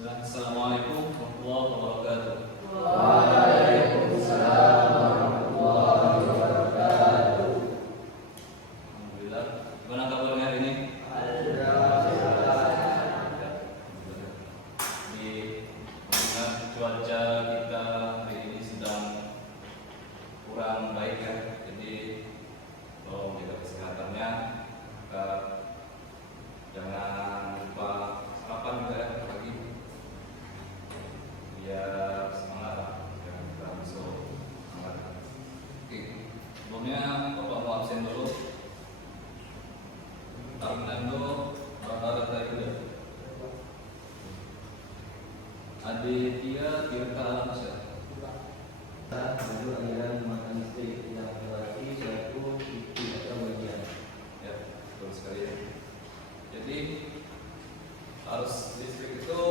Assalamualaikum warahmatullahi wabarakatuh. Waalaikumsalam warahmatullahi wabarakatuh. Alhamdulillah. Gimana kabarnya hari ini? Di mana cuaca kita hari ini sedang kurang baik ya. Jadi tolong jaga kesehatannya. Maka jangan lupa sarapan juga ya pagi. Biar semangat lah. Jangan kita masuk semangat. Oke. Sebelumnya Bapak mau absen dulu. Arnando Baharata Yuda Aditya Tirta Alamsyah. Lalu aliran makan listrik yang melewati suatu titik atau bagian. Ya, betul sekali ya. Jadi arus listrik itu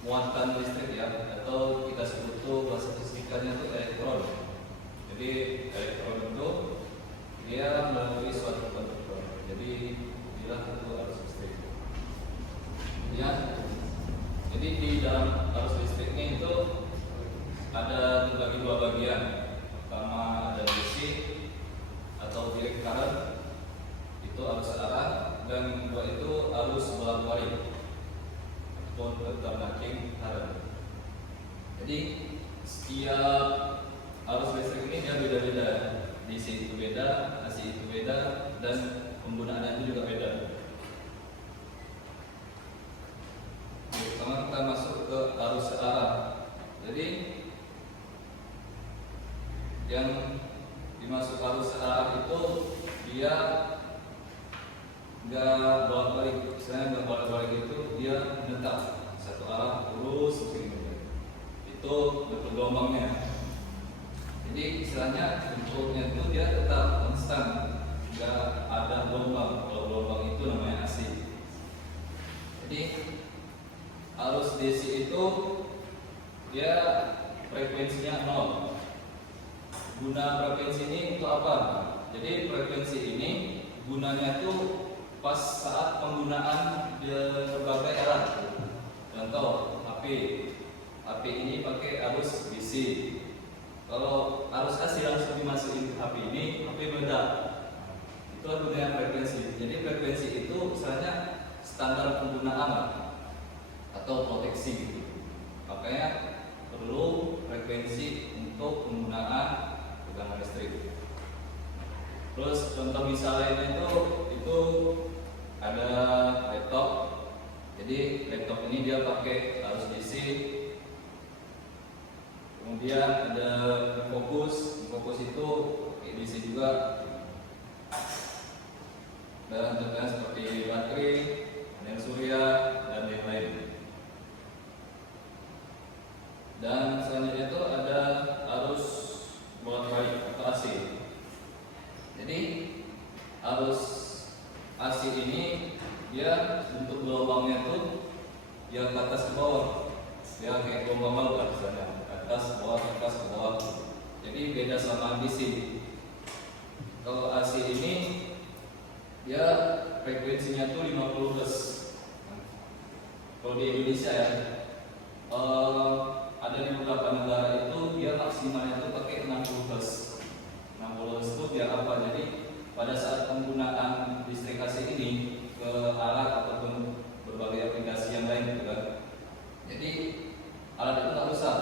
muatan listrik ya, atau kita sebut tuh bahasa fisikanya itu elektron. Jadi elektron itu dia melalui suatu konduktor. Jadi inilah itu arus listrik. Ya. Jadi di dalam arus listriknya itu ada terbagi dua bagian. Pertama ada DC atau direct current, itu arus arah, dan yang kedua itu arus bolak-balik ataupun alternating current. Jadi setiap arus listrik ini dia beda-beda. DC itu beda, AC itu beda, dan penggunaannya itu juga beda. Oke, pertama kita masuk ke arus arah. Jadi yang dimasuk arus arah itu dia nggak bolak-balik. Misalnya nggak bolak-balik itu dia menetap satu arah lurus begini. Itu bentuk gelombangnya. Jadi istilahnya bentuknya itu dia tetap konstan, nggak ada gelombang. Kalau gelombang itu namanya AC. Jadi arus DC itu dia frekuensinya 0. Guna frekuensi ini untuk apa? Jadi frekuensi ini gunanya itu pas saat penggunaan di berbagai alat. Contoh HP ini pakai arus DC. Kalau arus AC langsung dimasukin ke HP ini, HP meledak. Itu gunanya frekuensi. Jadi frekuensi itu misalnya standar penggunaan atau proteksi gitu. Makanya perlu frekuensi untuk penggunaan tegangan listrik. Terus contoh misalnya itu ada laptop. Jadi laptop ini dia pakai arus DC. Kemudian ada fokus itu DC juga. Dan contohnya seperti baterai, panel surya, dan lain-lain. Dan selanjutnya itu ada arus bolak-balik atau AC. Jadi arus AC ini dia bentuk gelombangnya itu yang ke atas ke bawah. Dia kayak gelombang laut lah misalnya, ke atas ke bawah. Jadi beda sama DC. Kalau AC ini dia frekuensinya tuh 50 Hz. Kalau di Indonesia ya, ada di beberapa negara itu dia maksimalnya itu pakai 60 Hz. 60 Hz itu biar apa? Jadi pada saat penggunaan listrik AC ini ke alat ataupun berbagai aplikasi yang lain gitu kan. Jadi alat itu nggak rusak,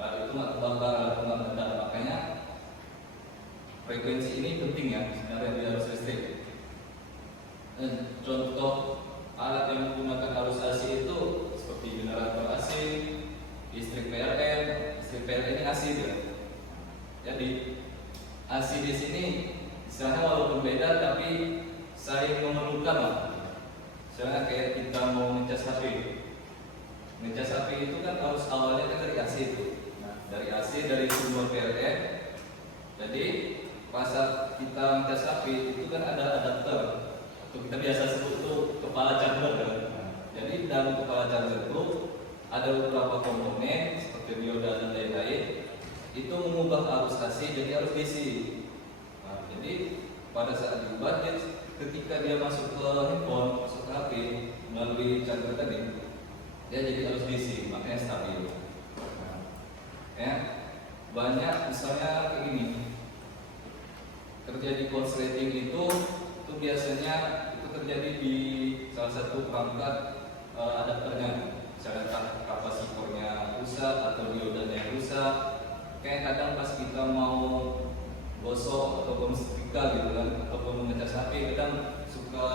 alat itu nggak terbakar, alat itu nggak meledak. Makanya frekuensi ini penting ya sebenarnya di arus listrik. Contoh alat yang menggunakan arus AC itu seperti generator AC, listrik PLN ini AC dia. Jadi AC di sini istilahnya walaupun beda tapi saling memerlukan lah. Misalnya kayak kita mau ngecas HP. Ngecas HP itu kan arus awalnya kan dari AC itu. Nah, dari AC dari sumber PLN. Jadi pas kita ngecas HP itu kan ada adapter. Atau kita biasa sebut itu kepala charger kan. Jadi dalam kepala charger itu ada beberapa komponen seperti dioda dan lain-lain itu mengubah arus AC jadi arus DC. Nah, jadi pada saat diubah ketika dia masuk ke handphone, masuk ke HP melalui charger tadi, dia jadi arus DC, makanya stabil. Nah, ya, banyak misalnya kayak gini, terjadi konsleting itu biasanya itu terjadi di salah satu perangkat adapternya, misalnya kapasitornya rusak atau diodanya yang rusak. Kayak kadang pas kita mau gosok ataupun setrika gitu kan, ataupun mengecas HP, kadang suka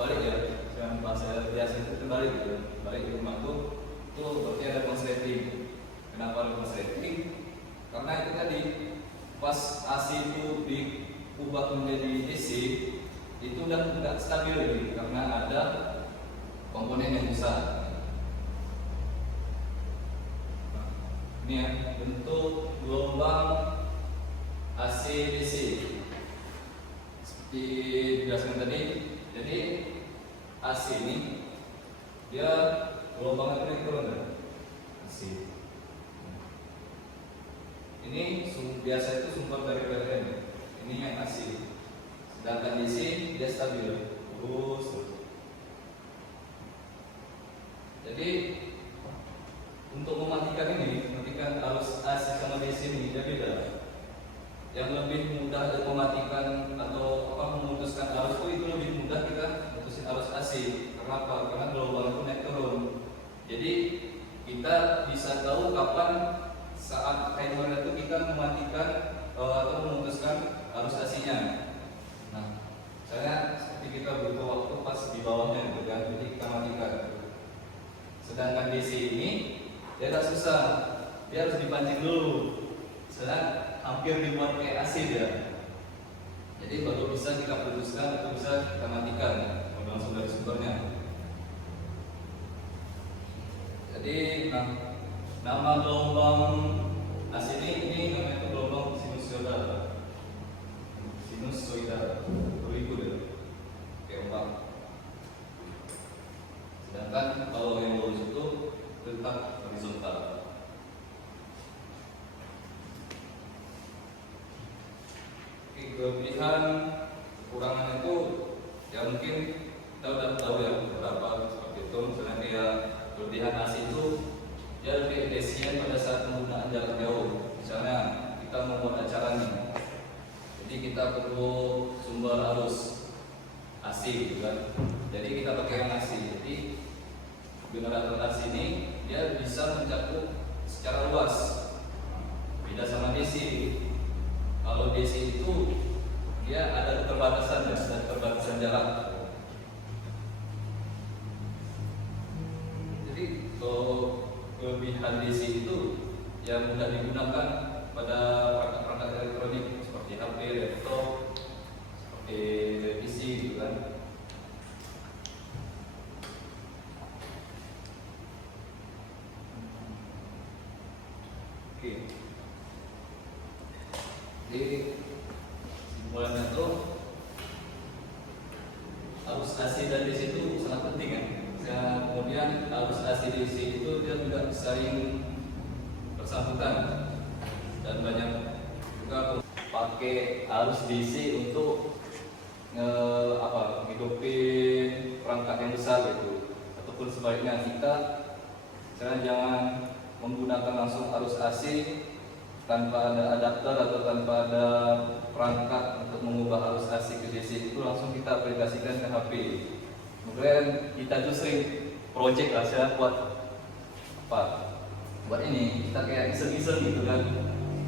balik ya, yang bahasa biasa itu terbalik gitu, balik di rumah tuh berarti ada konsleting. Kenapa ada konsleting? Karena itu tadi pas AC itu diubah menjadi DC, itu udah tidak stabil lagi karena ada komponen yang rusak. Nah, ini ya bentuk gelombang AC DC seperti dijelaskan tadi. Jadi AC ini dia gelombangnya naik turun kan? AC. Ini biasa itu sumber dari PLN. Ini yang AC. Sedangkan DC dia stabil, terus. Jadi untuk mematikan arus AC sama DC ini dia beda. Yang lebih mudah mematikan atau memutuskan arus itu lebih mudah kita memutuskan arus AC. Kenapa? Karena gelombang itu naik turun. Jadi kita bisa tahu kapan saat timer itu kita mematikan atau memutuskan arus AC-nya. Nah, misalnya seperti kita butuh waktu pas di bawahnya gitu kan, jadi kita matikan. Sedangkan DC ini dia tak susah, dia harus dipancing dulu. Sedang hampir dibuat kayak AC dia. Jadi baru bisa kita putuskan atau bisa kita matikan langsung dari sumbernya. Jadi nama gelombang AC ini namanya gelombang sinusoidal. Sinusoidal, berliku dia, kayak ombak. Sedangkan kalau yang lurus itu tetap horizontal. Kelebihan kekurangan itu ya mungkin kita udah tahu ya beberapa seperti itu. Misalnya kayak kelebihan AC itu dia lebih efisien pada saat penggunaan jarak jauh. Misalnya kita membuat acara nih, jadi kita perlu sumber arus AC gitu kan. Jadi kita pakai yang AC. Jadi generator AC ini dia bisa mencakup secara luas. Beda sama DC. Kalau DC itu dia ada keterbatasan jarak. Jadi kalau kelebihan DC itu yang mudah digunakan pada perangkat-perangkat elektronik seperti HP, laptop, seperti televisi gitu kan. Oke. Jadi simpulannya itu arus AC dan DC itu sangat penting kan. Kemudian arus AC DC itu dia juga saling bersangkutan dan banyak juga pakai arus DC untuk hidupin perangkat yang besar gitu, ataupun sebaliknya kita jangan menggunakan langsung arus AC tanpa ada adapter atau tanpa ada perangkat untuk mengubah arus AC ke DC, itu langsung kita aplikasikan ke HP. Kemudian kita tuh sering project lah, saya buat ini kita kayak iseng-iseng gitu kan.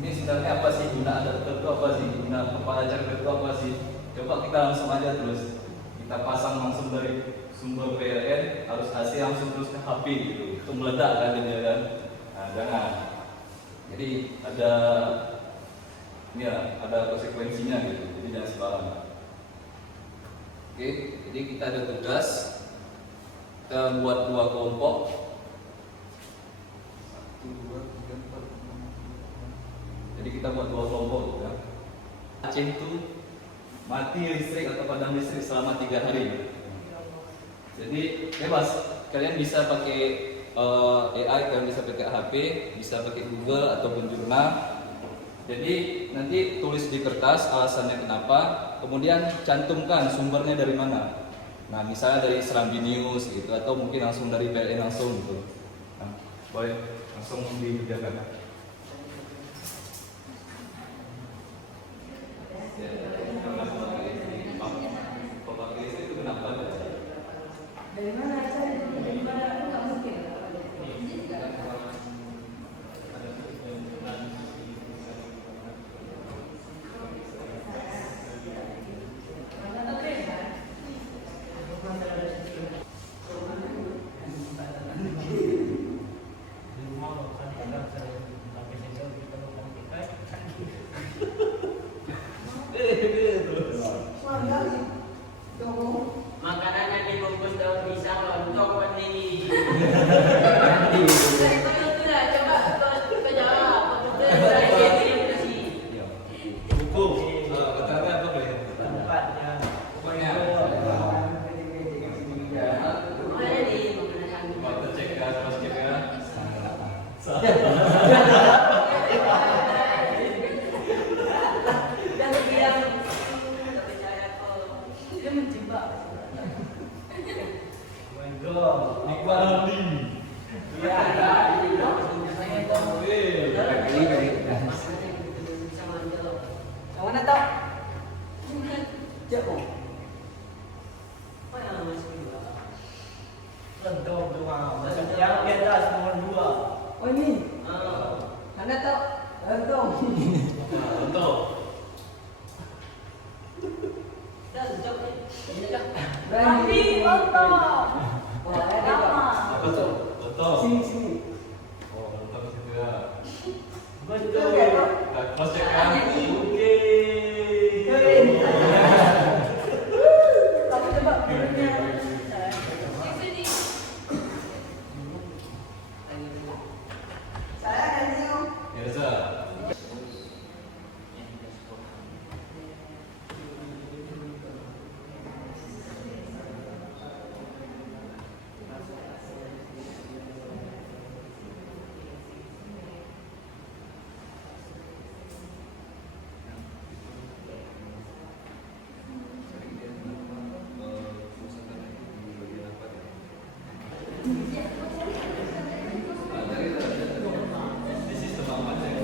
Ini sebenarnya apa sih guna adapter itu, apa sih guna kepala charger itu, apa sih? Coba kita langsung aja terus kita pasang langsung dari sumber PLN arus AC langsung terus ke HP gitu, itu meledak kan dia kan. Nah, jangan. Jadi ada konsekuensinya gitu, jadi jangan sembarang. Oke, jadi kita ada tugas, kita buat 2 kelompok. 1, 2, 3, 4, 5. Jadi kita buat 2 kelompok ya. Aceh itu mati listrik atau padam listrik selama 3 hari. Jadi bebas, kalian bisa pakai AI, kalian bisa pakai HP, bisa pakai Google ataupun jurnal. Jadi nanti tulis di kertas alasannya kenapa, kemudian cantumkan sumbernya dari mana. Nah, misalnya dari Serambi News gitu, atau mungkin langsung dari PLN langsung gitu. Baik, langsung dikerjakan. Pemakai itu kenapa? Dari mana saya? Dari mana? Aku nggak mungkin. Makanannya dibungkus daun pisang lontong ini. Buku, kata-kata apa boleh? Tempatnya. Pokoknya. Waktu cek ke atas cek ya. Dia menjebak. Mana tak? Jauh. Yang di atas nomor 2. Oh ini. Mana tak? Untung. Untuk Berani. Untung. Wah, ada apa? apa tuh? Untuk. Sini sini. Oh, untuk situ ya. Betul ya, Dok? Terus cek ya. Oke. Keren. Kamu coba filmnya. Saya ada senyum. Ya, Sir. Di sistem apa sih?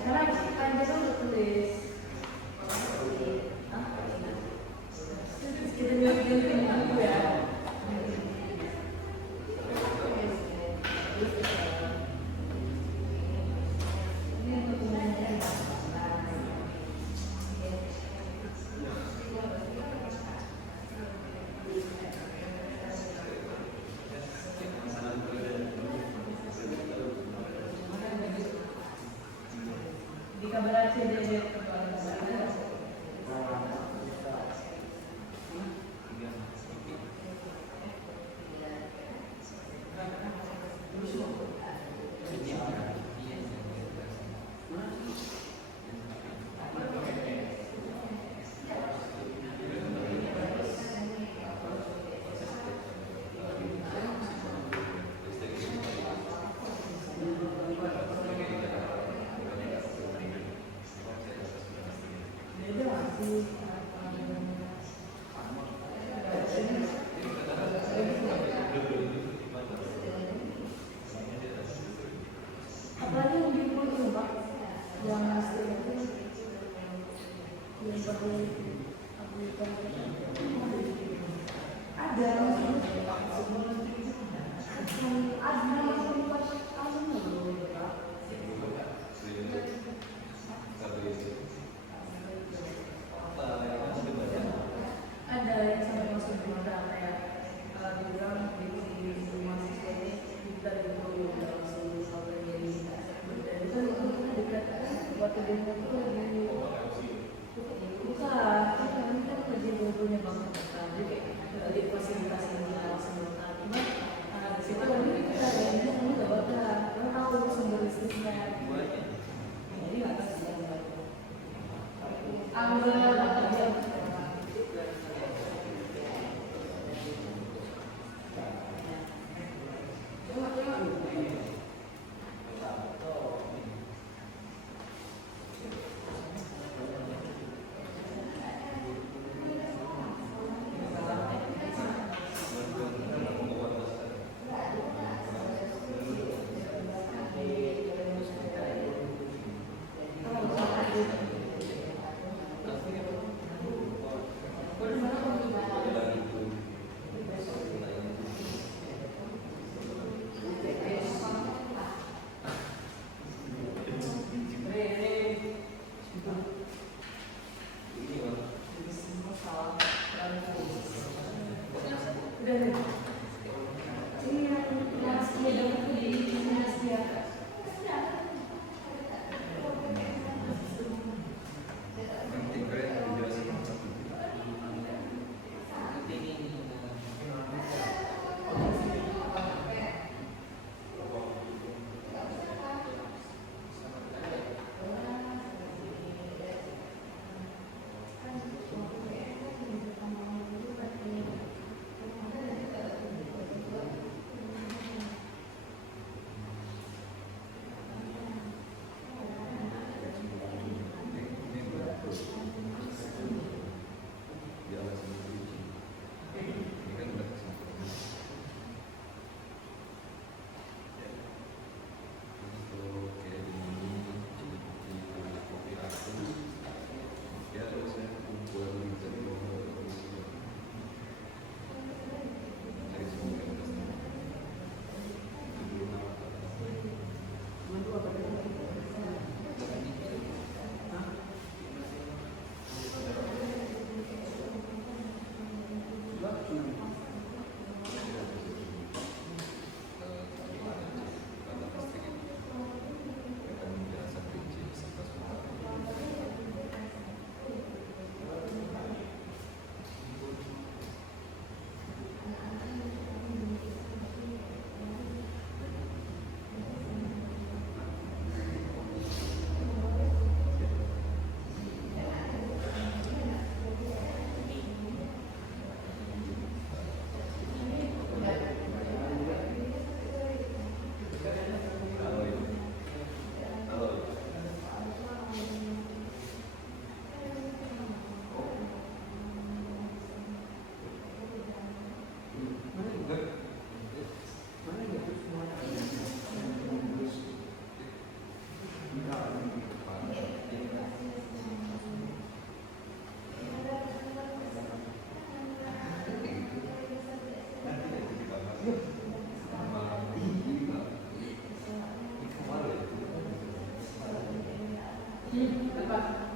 Karena kan dia udah tulis. Kita nyuruh-nyuruhin aku ya. Di kabar aja dia apalagi yang di itu Pak, yang masih itu yang perlu ada ada yang sampai masuk berita kayak dibilang di mahasiswa ini kita dulu langsung sampai ini dan itu dekat waktu demo itu lagi bukan ini kan kerja dulunya banget kan jadi di fasilitas yang kita langsung cuma di situ kan kita ya ini kamu gak bakal kamu tahu sumber listriknya jadi nggak tahu sih ambil kerja Apa?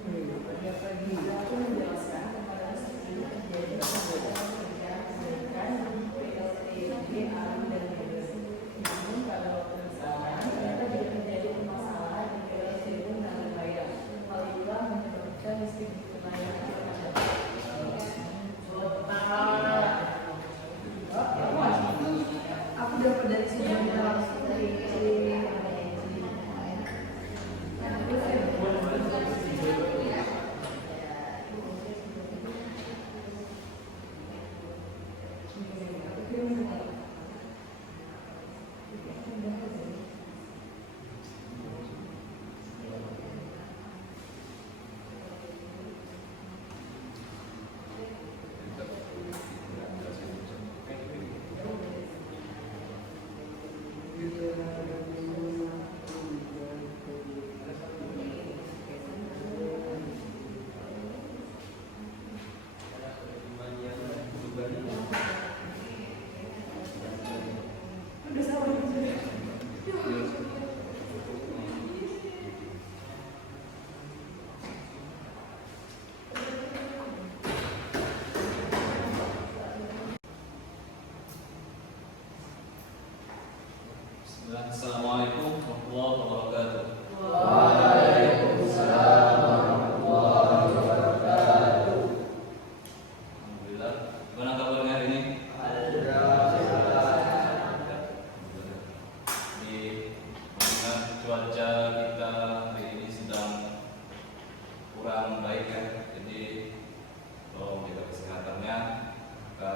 Aku menjelaskan kepada istri jadi kerja sedangkan PLTB alam dan bebas. Namun pada waktu misalkan ternyata juga terjadi permasalahan di PLTB dan bayar. Hal itulah menyebabkan listrik di wilayah terhadap. Aku dapat dari sebelumnya langsung dari Assalamualaikum warahmatullahi wabarakatuh. Waalaikumsalam warahmatullahi wabarakatuh. Alhamdulillah. Gimana kabarnya hari ini? Di mana cuaca kita hari ini sedang kurang baik ya. Jadi tolong jaga kesehatannya. Maka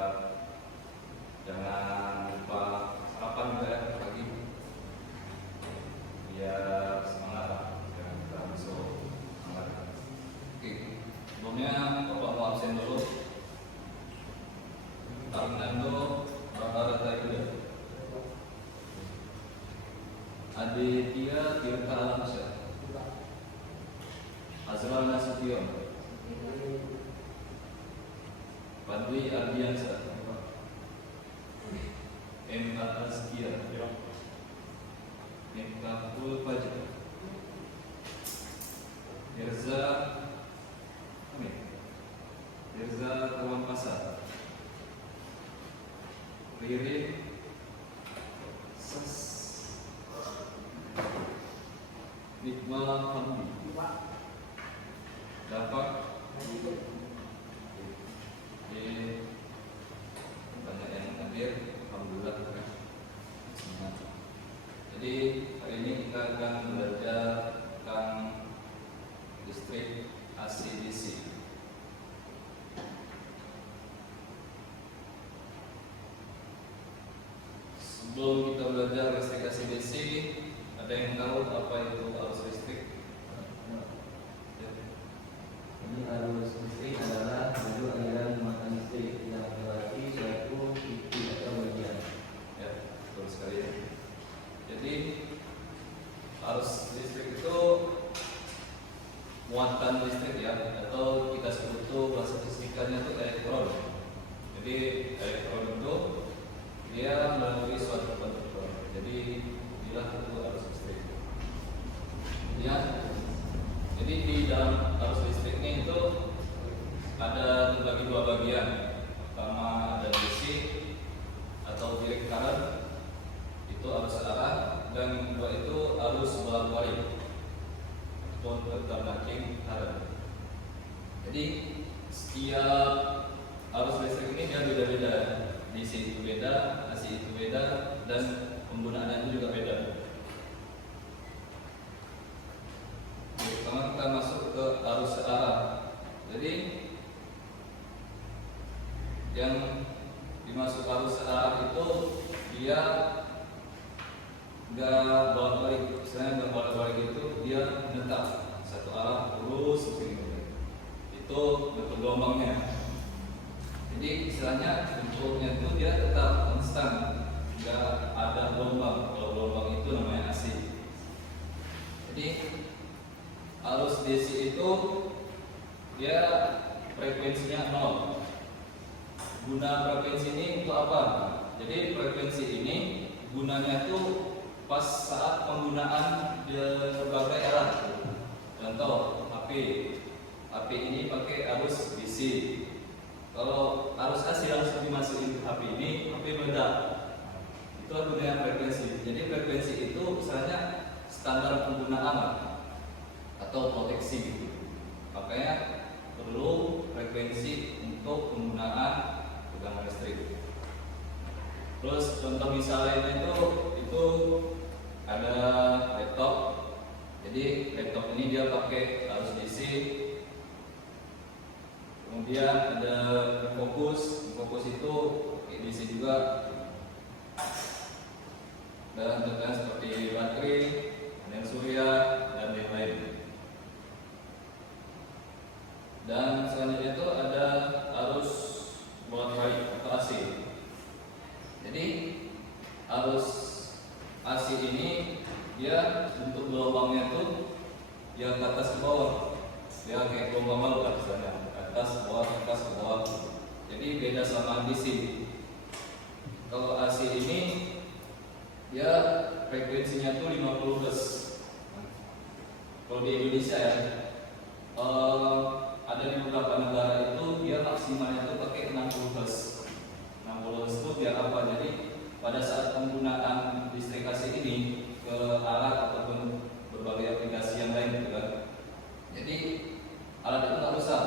jangan lupa sarapan juga ya pagi. Biar semangat lah, jangan kita masuk semangat. Oke, sebelumnya Bapak mau absen dulu. Arnando Bakara Tayyuda, Aditya Tirta Alamsyah, Azral Nasution, Padwi Ardiansa, M. Azkia, Miftahul Fajr, Mirza Amin, Mirza Tawampasa, Riri Sas, Nikma Hamdi, Dapat banyak yang hadir, alhamdulillah. Semangat. Jadi hari ini kita akan belajar tentang listrik AC/DC. Sebelum kita belajar listrik AC/DC, ada yang tahu apa itu arus listrik? Ini arus listrik adalah laju aliran muatan listrik yang melewati suatu titik atau bagian. Ya, betul sekali ya. Jadi arus listrik itu muatan listrik ya, atau kita sebut tuh bahasa fisikanya itu elektron. Jadi elektron itu dia melalui suatu konduktor. Jadi inilah itu arus listrik. Ya. Jadi di dalam arus listriknya itu ada terbagi dua bagian. Pertama ada DC atau direct current, itu arus arah, dan yang kedua itu arus bolak-balik atau alternating current. Jadi setiap arus listrik ini dia beda-beda. DC itu beda, AC itu beda, dan penggunaannya itu juga beda. Pertama kita masuk ke arus arah. Jadi yang dimasuk arus arah itu dia nggak bolak-balik. Misalnya nggak bolak-balik itu dia menetap satu arah lurus begini. Itu bentuk gelombangnya. Jadi istilahnya bentuknya itu dia tetap konstan, nggak ada gelombang. Kalau gelombang itu namanya AC. Jadi arus DC itu dia frekuensinya 0. Guna frekuensi ini untuk apa? Jadi frekuensi ini gunanya itu pas saat penggunaan di berbagai alat. HP ini pakai arus DC. Kalau arus AC langsung dimasukin ke HP ini, HP meledak. Itu artinya frekuensi. Jadi frekuensi itu misalnya standar penggunaan atau proteksi gitu. Makanya perlu frekuensi untuk penggunaan tegangan listrik. Terus contoh misal lainnya itu ada laptop. Jadi laptop ini dia pakai arus DC. Kemudian ada fokus itu DC juga. Dan contohnya seperti baterai, panel surya, dan lain-lain. Dan selanjutnya itu ada arus bolak-balik atau AC. Jadi arus AC ini dia bentuk gelombangnya tuh yang ke atas ke bawah. Dia kayak gelombang laut lah misalnya, ke atas ke bawah. Jadi beda sama DC. Kalau AC ini dia frekuensinya tuh 50 Hz. Kalau di Indonesia ya, ada di beberapa negara itu dia maksimalnya itu pakai 60 Hz. 60 Hz itu biar apa? Jadi pada saat penggunaan listrik AC ini ke alat ataupun berbagai aplikasi yang lain gitu kan. Jadi alat itu nggak rusak,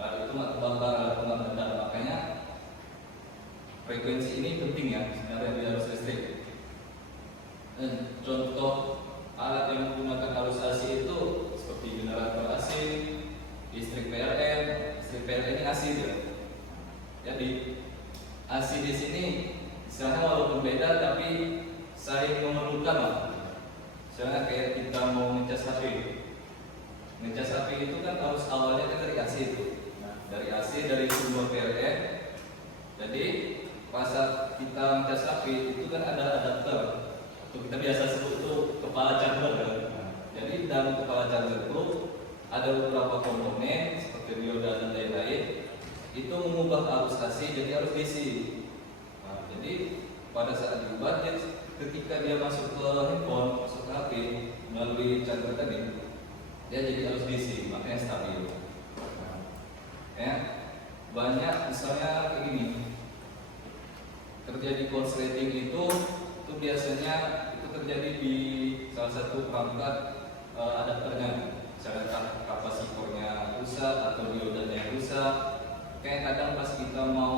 alat itu nggak terbakar, alat itu nggak meledak. Makanya frekuensi ini penting ya sebenarnya di arus listrik. Contoh alat yang menggunakan arus AC itu seperti generator AC, listrik PLN. Listrik PLN ini AC ya. Jadi AC di sini istilahnya walaupun beda tapi saling memerlukan lah. Misalnya kayak kita mau ngecas HP. Ngecas HP itu kan arus awalnya kan dari AC itu. Nah, dari AC dari sumber PLN. Jadi pas kita ngecas HP itu kan ada adapter. Atau kita biasa sebut itu kepala charger kan. Nah, jadi dalam kepala charger itu ada beberapa komponen seperti dioda dan lain-lain. Itu mengubah arus AC jadi arus DC. Nah, jadi pada saat diubah, ketika dia masuk ke handphone, masuk ke HP melalui charger tadi, dia jadi arus DC, makanya stabil. Nah, ya, banyak misalnya kayak gini, terjadi konsleting itu biasanya itu terjadi di salah satu perangkat adapternya, misalnya kapasitornya rusak atau diodanya yang rusak. Kayak kadang pas kita mau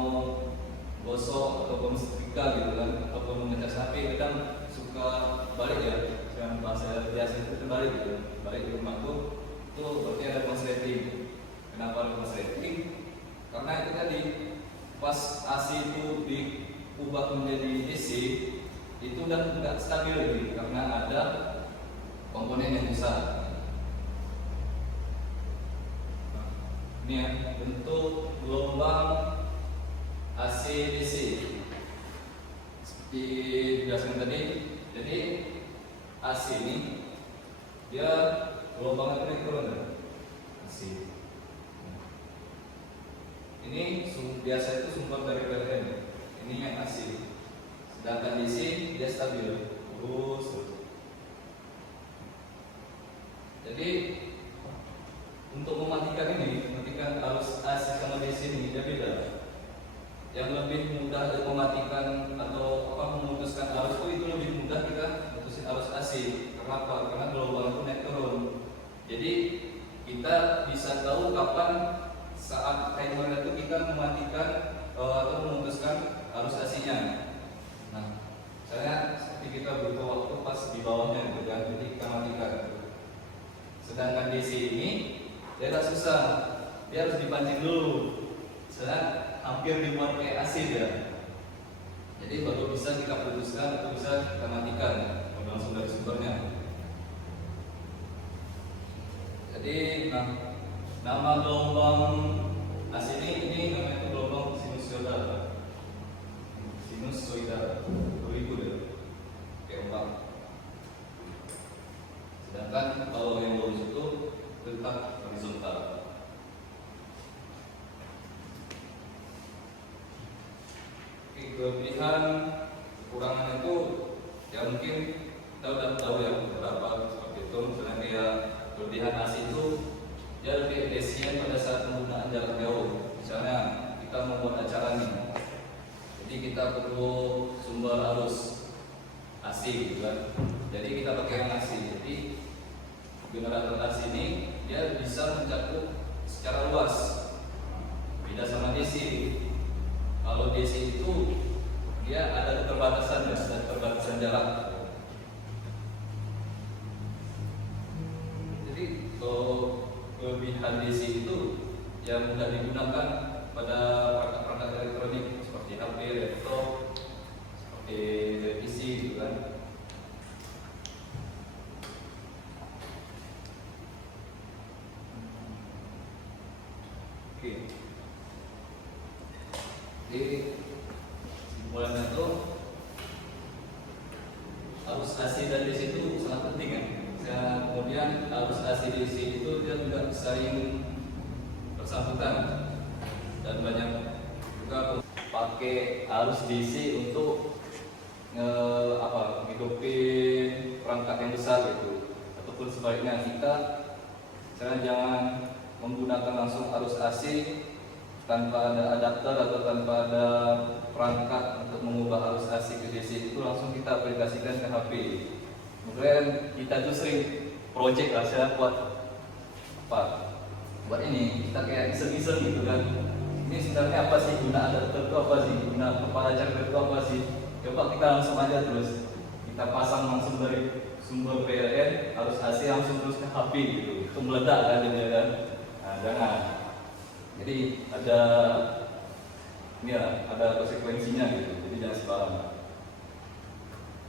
gosok ataupun setrika gitu kan, ataupun ngecas HP kadang suka balik ya, yang bahasa biasa itu terbalik gitu, balik di rumah tuh berarti ada konsleting. Kenapa ada konsleting? Karena itu tadi pas AC itu diubah menjadi DC itu udah nggak stabil lagi karena ada komponen yang rusak. Ini ya, bentuk gelombang AC DC seperti dijelaskan tadi. Jadi AC ini dia gelombangnya naik turun ya? AC. Ini biasa itu sumber dari PLN. Ini yang AC. Sedangkan DC dia stabil, terus. Jadi untuk mematikan arus AC sama DC ini dia beda. Yang lebih mudah mematikan atau memutuskan arus itu lebih mudah kita memutuskan arus AC. Kenapa? Karena gelombang itu naik turun. Jadi kita bisa tahu kapan saat timer itu kita mematikan atau memutuskan arus AC-nya. Nah, misalnya seperti kita butuh waktu pas di bawahnya gitu kan, jadi kita matikan. Sedangkan DC ini dia tak susah, dia harus dipancing dulu. Misalnya hampir dibuat kayak AC dia. Jadi baru bisa kita putuskan atau bisa kita matikan langsung dari sumbernya. Jadi nama gelombang AC ini namanya gelombang sinusoidal. Sinusoidal, beribu deh, kayak ombak. Sedangkan kalau yang lurus itu tetap horizontal. Kelebihan kekurangan itu ya mungkin kita udah tahu ya beberapa seperti itu. Misalnya kayak kelebihan AC itu efisien pada saat penggunaan jarak jauh. Misalnya kita membuat acara nih, jadi kita perlu sumber arus AC gitu kan. Jadi kita pakai yang AC. Jadi generator AC ini dia bisa mencakup secara luas. Beda sama DC. Kalau DC itu dia ada keterbatasan, ada keterbatasan jarak. Jadi kelebihan DC itu yang mudah digunakan pada perangkat-perangkat elektronik seperti HP, laptop, seperti televisi gitu kan. Oke. Jadi simpulannya itu arus AC dan DC itu sangat penting kan. Kemudian arus AC DC itu dia juga saling bersangkutan dan banyak juga pakai arus DC untuk hidupin perangkat yang besar gitu, ataupun sebaliknya kita jangan menggunakan langsung arus AC tanpa ada adapter atau tanpa ada perangkat untuk mengubah arus AC ke DC, itu langsung kita aplikasikan ke HP. Kemudian kita tuh sering project lah, saya buat ini, kita kayak iseng-iseng gitu kan. Ini sebenarnya apa sih guna adapter itu, apa sih guna kepala charger itu, apa sih? Coba kita langsung aja terus kita pasang langsung dari sumber PLN arus AC langsung terus ke HP gitu, itu meledak kan jadinya kan. Nah, jangan. Jadi ada ini ya, ada konsekuensinya gitu. Jadi jangan sembarangan.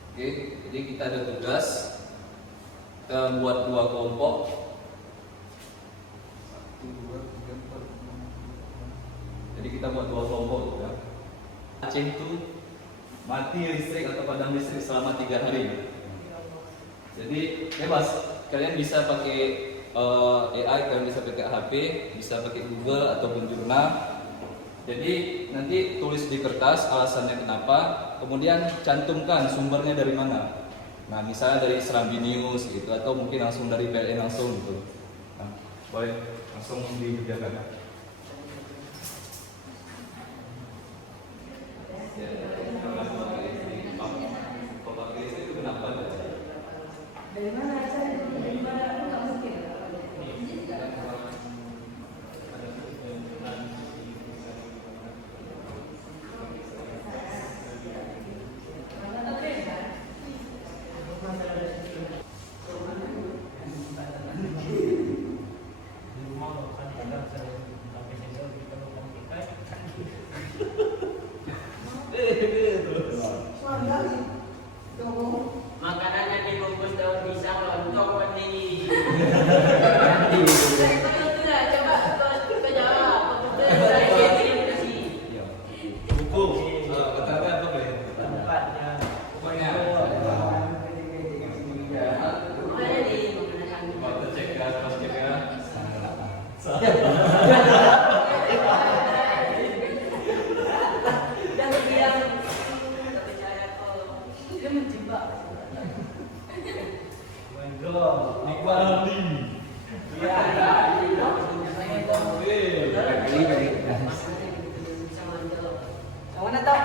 Oke, jadi kita ada tugas, kita buat 2 kelompok. 1, 2, 3, 4, 5. Jadi kita buat 2 kelompok ya. Aceh itu mati listrik atau padam listrik selama 3 hari. Jadi bebas, kalian bisa pakai AI, kalian bisa pakai HP, bisa pakai Google ataupun jurnal. Jadi nanti tulis di kertas alasannya kenapa, kemudian cantumkan sumbernya dari mana. Nah, misalnya dari Serambi News gitu, atau mungkin langsung dari PLN langsung gitu. Nah, boleh langsung dikerjakan. Dari mana aja? Dari mana? Aku nggak mungkin. Makanannya dibungkus daun pisang lontong ini. Dia menjebak. Mana tak?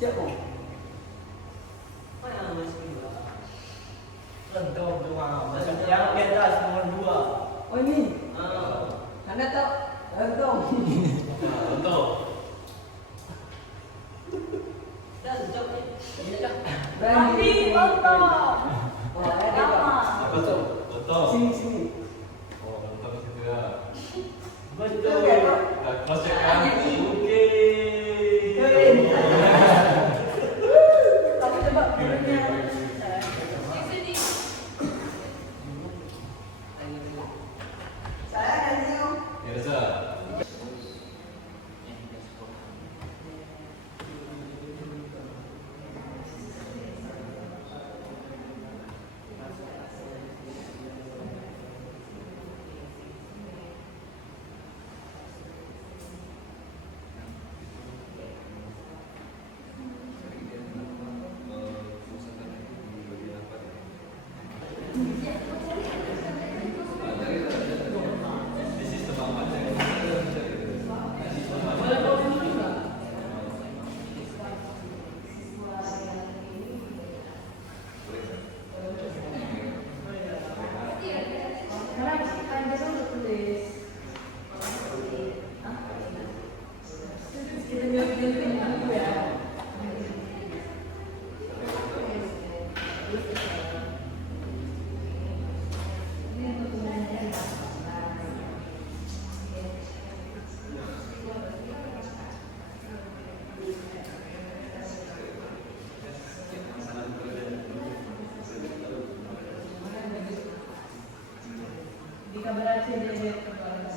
Jauh. Mana masih dua? Lentong dua. Yang di atas nomor 2. Oh ini, Anda tak? Lentong. Contoh. Rani Lontong. Apa tuh? Contoh. Sini. Oh, contoh situ ya. Betul. Kita cross check kan? Oke. Kamu coba filmnya. Saya ada Neo. Ya udah. Di kabar aja dia perkembangan.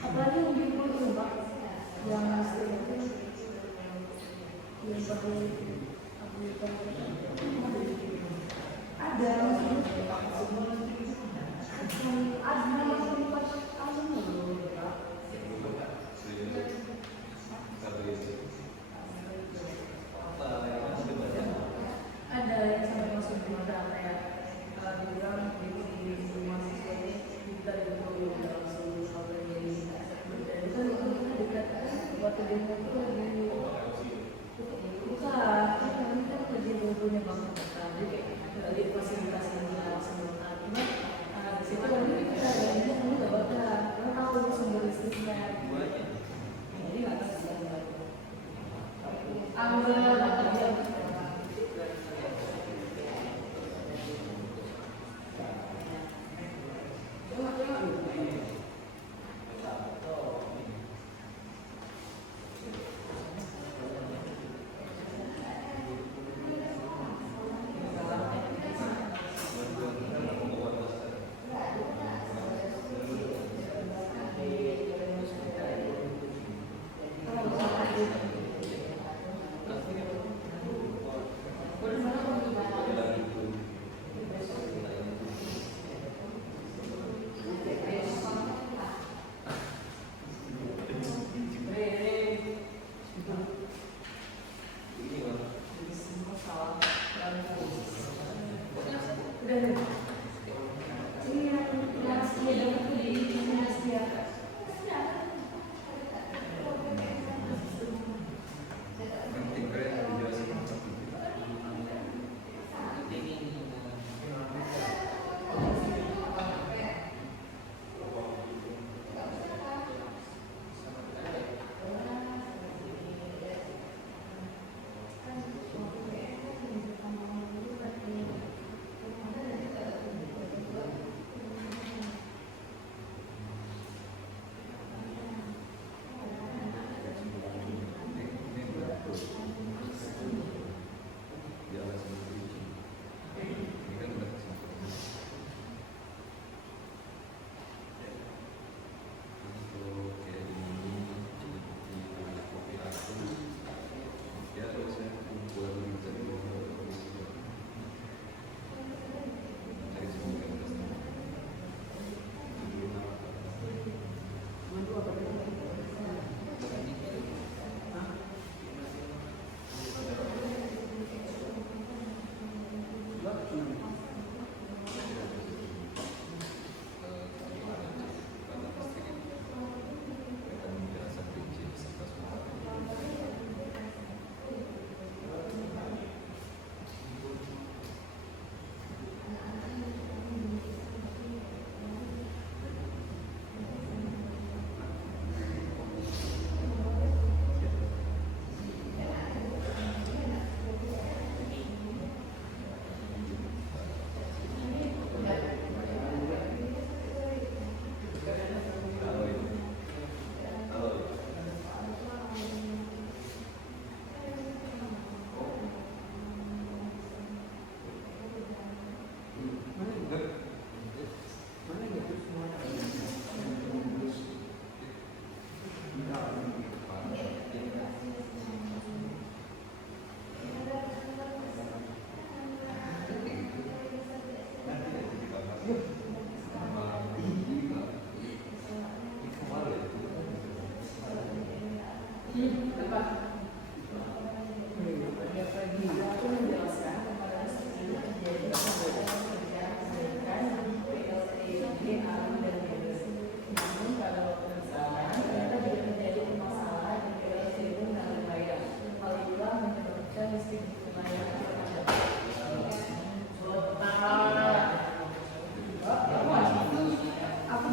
Apalagi yang di Pulau Pak, yang perlu ada ada yang sampai masuk di mata kayak dibilang di mahasiswa ini kita itu dalam seluruh hal ini dan itu dekat waktu demo itu bukan ini kan lagi logonya banget jadi lagi fasilitas yang dilaksanakan cuma di situ lagi kita ini nggak bakal karena tahu sumber listriknya jadi nggak bisa ambil kerja.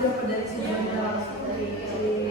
dapat dari sini kita langsung dari